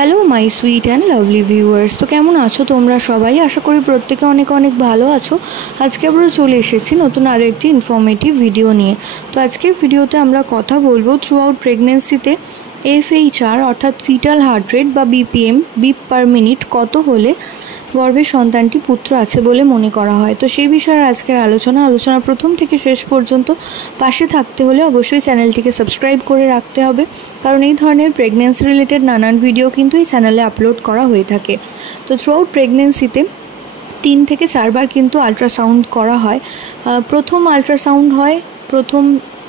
Hello my sweet and lovely viewers. তো কেমন আছো তোমরা সবাই? আশা করি প্রত্যেকে অনেক অনেক ভালো আছো। আজকে আমরা চলে এসেছি নতুন আরও একটি ইনফরমেটিভ ভিডিও নিয়ে। তো আজকের ভিডিওতে আমরা কথা বলবো থ্রু আউট প্রেগনেন্সিতে FHR অর্থাৎ ফিটাল হার্ট রেট বা BPM বিপ পার মিনিট কত হলে গর্ভের সন্তানটি পুত্র আছে বলে মনে করা হয়। তো সেই বিষয়ে আজকের আলোচনা প্রথম থেকে শেষ পর্যন্ত পাশে থাকতে হলে অবশ্যই চ্যানেলটিকে সাবস্ক্রাইব করে রাখতে হবে, কারণ এই ধরনের প্রেগনেন্সি রিলেটেড নানান ভিডিও কিন্তু এই চ্যানেলে আপলোড করা হয়ে থাকে। তো থ্রু আউট প্রেগনেন্সিতে 3 থেকে 4 বার কিন্তু আলট্রাসাউন্ড করা হয়। প্রথম আলট্রাসাউন্ড হয়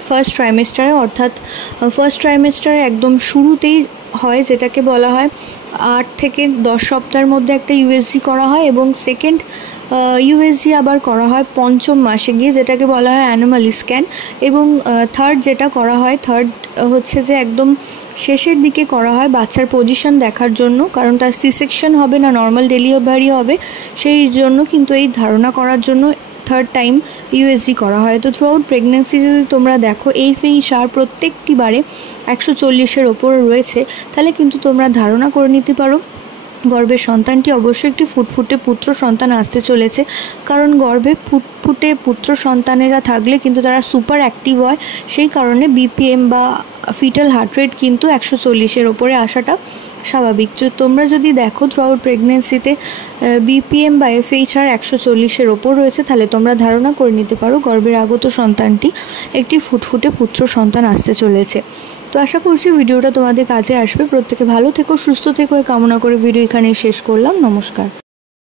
ফার্স্ট ট্রাইমেস্টারে, অর্থাৎ ফার্স্ট ট্রাইমেস্টারে একদম শুরুতেই হয়, যেটাকে বলা হয় 8 থেকে 10 সপ্তাহের মধ্যে একটা USG করা হয়, এবং সেকেন্ড USG আবার করা হয় 5ম মাসে গিয়ে, যেটাকে বলা হয় অ্যানোমালি স্ক্যান। এবং থার্ড যেটা করা হয়, থার্ড হচ্ছে যে একদম শেষের দিকে করা হয় বাচ্চার পজিশন দেখার জন্য, কারণ তার সিসেকশন হবে না নর্মাল ডেলিভারি হবে, সেই জন্য কিন্তু এই ধারণা করার জন্য থার্ড টাইম USG করা হয়। তো থ্রু আউট প্রেগনেন্সি যদি তোমরা দেখো FHR প্রত্যেকটি বারে 140-এর ওপর রয়েছে, তাহলে কিন্তু তোমরা ধারণা করে নিতে পারো গর্ভের সন্তানটি অবশ্যই একটি ফুটফুটে পুত্র সন্তান আসতে চলেছে। কারণ গর্ভে ফুটফুটে পুত্র সন্তানেরা থাকলে কিন্তু তারা সুপার অ্যাক্টিভ হয়, সেই কারণে BPM বা ফিটাল হার্ট রেট কিন্তু 140-এর ওপরে আসাটা স্বাভাবিক। তো তোমরা যদি দেখো থ্রু আউট প্রেগনেন্সিতে BPM বা FHR 140-এর ওপর রয়েছে, তাহলে তোমরা ধারণা করে নিতে পারো গর্ভের আগত সন্তানটি একটি ফুটফুটে পুত্র সন্তান আসতে চলেছে। তো আশা করছি ভিডিওটা তোমাদের কাজে আসবে। প্রত্যেকে ভালো থেকো, সুস্থ থেকো, কামনা করে ভিডিও এখানেই শেষ করলাম। নমস্কার।